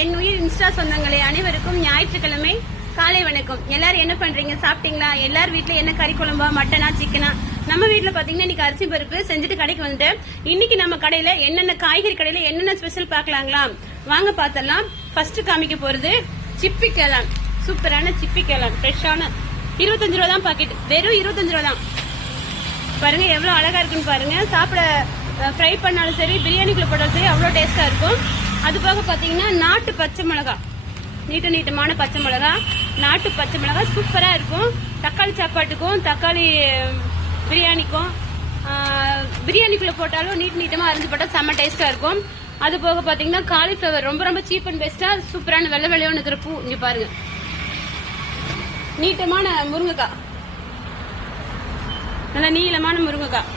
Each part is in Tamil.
என் உயிர் இன்ஸ்டா சொந்தங்களே அனைவருக்கும் ஞாயிற்றுக்கிழமை காலை வணக்கம். எல்லாரும் என்ன பண்றீங்க? சாப்பிட்டீங்களா? எல்லார் வீட்டுல என்ன கறி குழம்பா? மட்டனா? சிக்கனா நம்ம வீட்டில் பாத்தீங்கன்னா இன்னைக்கு அரிசி பருப்பு செஞ்சுட்டு கடைக்கு வந்துட்டேன். இன்னைக்கு நம்ம கடையில என்னென்ன காய்கறி கடையில என்னென்ன ஸ்பெஷல் பார்க்கலாங்களா? வாங்க பார்த்தலாம் ஃபர்ஸ்ட் காமிக்க போறது சிப்பி கேளான் சூப்பரான சிப்பி கேளான் ஃப்ரெஷ்ஷான இருபத்தஞ்சு ரூபா தான் பாக்கெட் வெறும் இருபத்தஞ்சு ரூபா தான். பாருங்க எவ்வளவு அழகா இருக்குன்னு பாருங்க. சாப்பிட ஃப்ரை பண்ணாலும் சரி பிரியாணிக்குள்ள போட்டாலும் சரி அவ்வளோ டேஸ்டா இருக்கும். அது போக பாத்தீங்கன்னா நாட்டு பச்சை மிளகா. நீட்ட நீட்டமான பச்சை மிளகா. நாட்டு பச்சை மிளகா சூப்பரா இருக்கும். தக்காளி சாப்பாட்டுக்கும் தக்காளி பிரியாணிக்கும் பிரியாணிக்குள்ளே பிரியாணிக்குள்ள போட்டாலும் நீட் நீட்டமா அரிஞ்சு போட்டா செம்ம டேஸ்டா இருக்கும். அது போக பாத்தீங்கன்னா காலிஃபிளவர் ரொம்ப ரொம்ப சீப் அண்ட் பெஸ்டா சூப்பரான வெள்ளை வெள்ளையோன்னு இருக்கிற பூ. இங்க பாருங்க. நீட்டமான முருங்கைக்காய். நல்ல நீளமான முருங்கைக்காய்.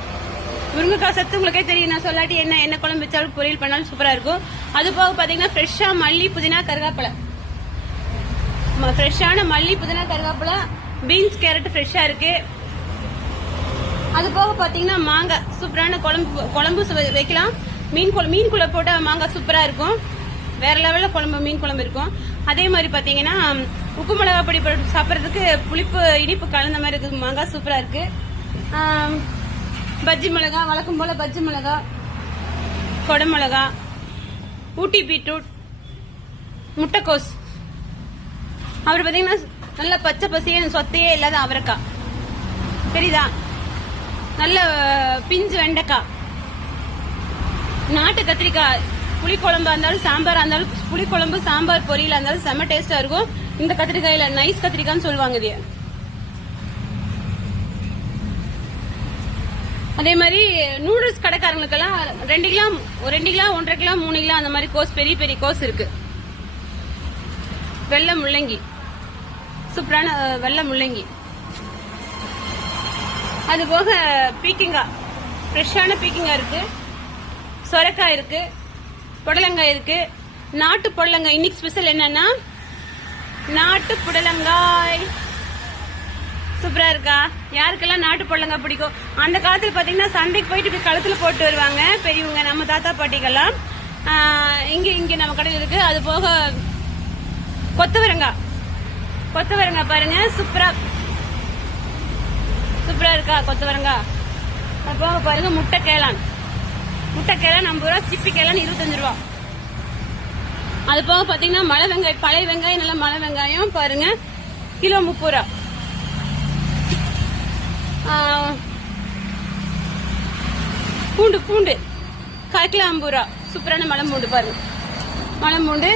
முருங்கைக்காய் சத்து உங்களுக்கே தெரியும். நான் சொல்லாட்டி என்ன என்ன குழம்பு வச்சாலும் பொரியல் பண்ணாலும் சூப்பரா இருக்கும். அது போக பாத்தீங்கன்னா ஃப்ரெஷ்ஷா மல்லி புதினா கருவேப்பிலை ஃப்ரெஷ்ஷான மல்லி புதினா கருவேப்பிலை பீன்ஸ் கேரட் ஃப்ரெஷ்ஷா இருக்கு. அது போக பாத்தீங்கன்னா மாங்காய் சூப்பரான குழம்பு குழம்பு சு- வைக்கலாம். மீன் குழம்பு மீன் குழம்பு போட்டால் மாங்காய் சூப்பரா இருக்கும். வேற லெவலில் குழம்பு மீன் குழம்பு இருக்கும். அதே மாதிரி பார்த்தீங்கன்னா உப்பு மிளகா பொடி போட்டு சாப்பிட்றதுக்கு புளிப்பு இனிப்பு கலந்த மாதிரி இருக்குது. மாங்காய் சூப்பராக இருக்கு. பஜ்ஜி மிளகா வழக்கம் போல பஜ்ஜி மிளகா கொடை மிளகா ஊட்டி பீட்ரூட் முட்டைக்கோஸ். அவர் பாத்தீங்கன்னா நல்ல பச்சை பசியே சொத்தையே இல்லாத அவரைக்காய். தெரியுதா? நல்ல பிஞ்சு வெண்டைக்காய். நாட்டு கத்திரிக்காய். புளிக்குழம்பா இருந்தாலும் சாம்பாராக இருந்தாலும் புளிக்குழம்பு சாம்பார் பொரியலாக இருந்தாலும் செம்ம டேஸ்டா இருக்கும். இந்த கத்திரிக்காயில நைஸ் கத்திரிக்காய்னு சொல்லுவாங்க இது அதே மாதிரி நூடுல்ஸ் கடைக்காரங்களுக்கெல்லாம் ரெண்டு கிலோ ரெண்டு கிலோ ஒன்றரை கிலோ மூணு கிலோ அந்த மாதிரி கோஸ் பெரிய பெரிய கோஸ் இருக்கு. வெள்ளை முள்ளங்கி. சூப்பரான அஹ், வெள்ளை முள்ளங்கி. அது போக பீக்கிங்காய் ஃப்ரெஷ்ஷான பீக்கிங்காய் இருக்கு. சொரக்காய் இருக்கு. புடலங்காய் இருக்கு. நாட்டு புடலங்காய். இன்னைக்கு ஸ்பெஷல் என்னன்னா நாட்டு புடலங்காய். சூப்பரா இருக்கா? யாருக்கெல்லாம் நாட்டு புடலங்காய் பிடிக்கும்? அந்த காலத்துல பாத்தீங்கன்னா சண்டைக்கு போயிட்டு இப்படி கழுத்துல போட்டு வருவாங்க. பெரியவங்க நம்ம தாத்தா பாட்டிகள்லாம். இங்கே இங்க இங்க நம்ம கடையில் இருக்கு. அது போக கொத்தவரங்காய் கொத்தவரங்காய் பாருங்க. சூப்பரா. சூப்பரா இருக்கா கொத்தவரங்காய் அது போக பாருங்க முட்டை கேளான் முட்டை கேளான் ஐம்பது ரூபா சிப்பி கேளான் இருபத்தஞ்சு ரூபா. அது போக பாத்தீங்கன்னா மலை வெங்காயம் பழைய வெங்காயம் நல்லா மலை வெங்காயம் பாருங்க. கிலோ முப்பது ரூபா. பூண்டு பூண்டு. கால் ஐம்பது ரூபா சூப்பரான மலம் பூண்டு பாருங்க மலம் பூண்டு.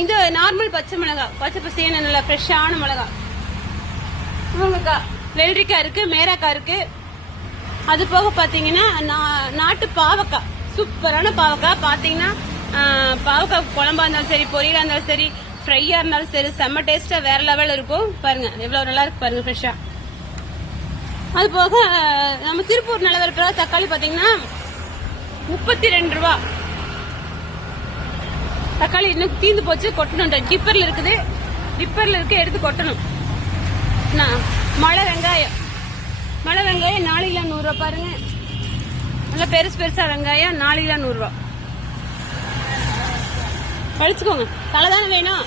இந்த நார்மல் பச்சை மிளகாய் பச்சை பசையான நல்ல ஃப்ரெஷ்ஷான மிளகாய் முருங்கைக்காய் வெள்ளரிக்காய் இருக்கு மேராக்காய் இருக்கு. அது போக பார்த்தீங்கன்னா நா- நாட்டு பாவக்காய். சூப்பரான பாவக்காய். பார்த்தீங்கன்னா பாவக்காய் குழம்பா இருந்தாலும் சரி பொரியலா இருந்தாலும் சரி ஃப்ரையா இருந்தாலும் சரி செம்ம டேஸ்டா வேற லெவல் இருக்கும். பாருங்க எவ்வளவு நல்லா இருக்கு பாருங்க ஃப்ரெஷ்ஷா அது போக நம்ம திருப்பூர் நிலவரப்பில் தக்காளி பார்த்தீங்கன்னா முப்பத்தி ரெண்டு ரூபா. தக்காளி இன்னும் தீந்து போச்சு கொட்டணும். டிப்பரில் இருக்குது. டிப்பரில் இருக்க எடுத்து கொட்டணும். மழை வெங்காயம். மழை வெங்காயம் நாலு கிலோ நூறுரூவா பாருங்க. நல்லா பெருசு பெருசாக வெங்காயம் நாலு கிலோ நூறுரூவா கழிச்சுக்கோங்க தலை தானே வேணும்?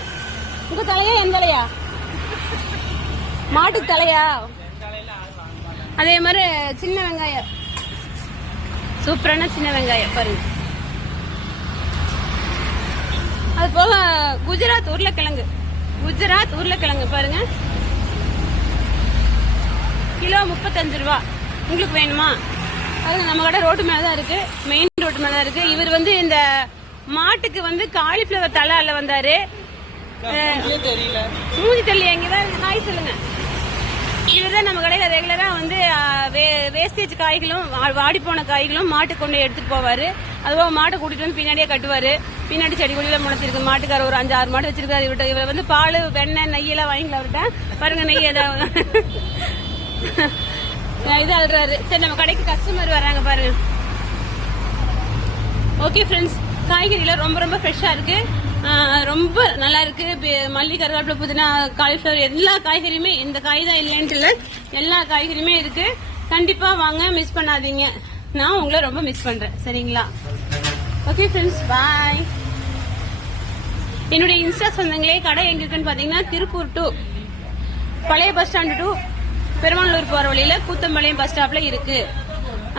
உங்கள் தலையா என் தலையா? மாட்டு தலையா? அதே மாதிரி சின்ன வெங்காயம். சூப்பரான சின்ன வெங்காயம் பாருங்க. அது போக குஜராத் உருளைக்கிழங்கு. குஜராத் உருளைக்கிழங்கு பாருங்க. கிலோ முப்பத்தஞ்சு ரூபா. உங்களுக்கு வேணுமா? பாருங்க நம்ம கடை ரோட்டு மேல தான் இருக்கு. மெயின் ரோட்டு மேல தான் இருக்கு. இவர் வந்து இந்த மாட்டுக்கு வந்து காலிஃபிளவர் தலை அல்ல வந்தாரு. தெரியல. மூஞ்சி தள்ளி எங்கதான் ஹாய் சொல்லுங்க. இதுதான் நம்ம கடையில ரெகுலரா வந்து வேஸ்டேஜ் காய்களும் வா- வாடி போன காய்களும் மாட்டுக்கு கொண்டு எடுத்துட்டு போவாரு. அதுபோக மாட்டை கூட்டிட்டு வந்து பின்னாடியே கட்டுவாரு. பின்னாடி செடி கொடியில முளைச்சிருக்கு. மாட்டுக்கார ஒரு அஞ்சு ஆறு மாடு வச்சிருக்காரு. இவர்கிட்ட இவர் வந்து பால் வெண்ணெய் நெய் எல்லாம் வாங்கிக்கலாம் அவர்கிட்ட. பாருங்க நெய் ஏதாவது இது அழுறாரு. சரி நம்ம கடைக்கு கஸ்டமர் வராங்க பாருங்க. ஓகே ஃப்ரெண்ட்ஸ் காய்கறிலாம் ரொம்ப ரொம்ப ஃப்ரெஷ்ஷாக இருக்கு. ரொம்ப நல்லா இருக்கு. மல்லி கருவேப்பிலை புதினா காலிஃப்ளவர் எல்லா காய்கறியுமே இந்த காய் தான் இல்லைன்ட்டு இல்லை எல்லா காய்கறியுமே இருக்கு. கண்டிப்பா வாங்க மிஸ் பண்ணாதீங்க. நான் உங்களை ரொம்ப மிஸ் பண்றேன். சரிங்களா? ஓகே ஃப்ரெண்ட்ஸ் பாய் என்னுடைய இன்ஸ்டா சொந்தங்களே கடை எங்க இருக்குன்னு பாத்தீங்கன்னா திருப்பூர் டு பழைய பஸ் ஸ்டாண்டு டு பெருமாளூர் போற வழியில கூத்தம்பாளையம் பஸ் ஸ்டாப்ல இருக்கு.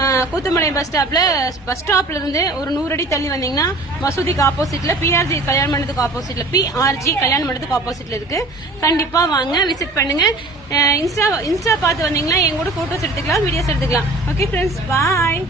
கூத்தமலை கூத்தம்பாளையம் பஸ் ஸ்டாப்ல பஸ் ஸ்டாப்ல இருந்து ஒரு நூறு அடி தள்ளி வந்தீங்கன்னா மசூதிக்கு ஆப்போசிட்ல பிஆர்ஜி கல்யாண மண்டபத்துக்கு ஆப்போசிட்ல பிஆர்ஜி கல்யாண மண்டபத்துக்கு ஆப்போசிட்ல இருக்கு. கண்டிப்பா வாங்க விசிட் பண்ணுங்க. இன்ஸ்டா இன்ஸ்டா பார்த்து வந்தீங்கன்னா எங்க கூட போட்டோஸ் எடுத்துக்கலாம் வீடியோஸ் எடுத்துக்கலாம். Okay friends bye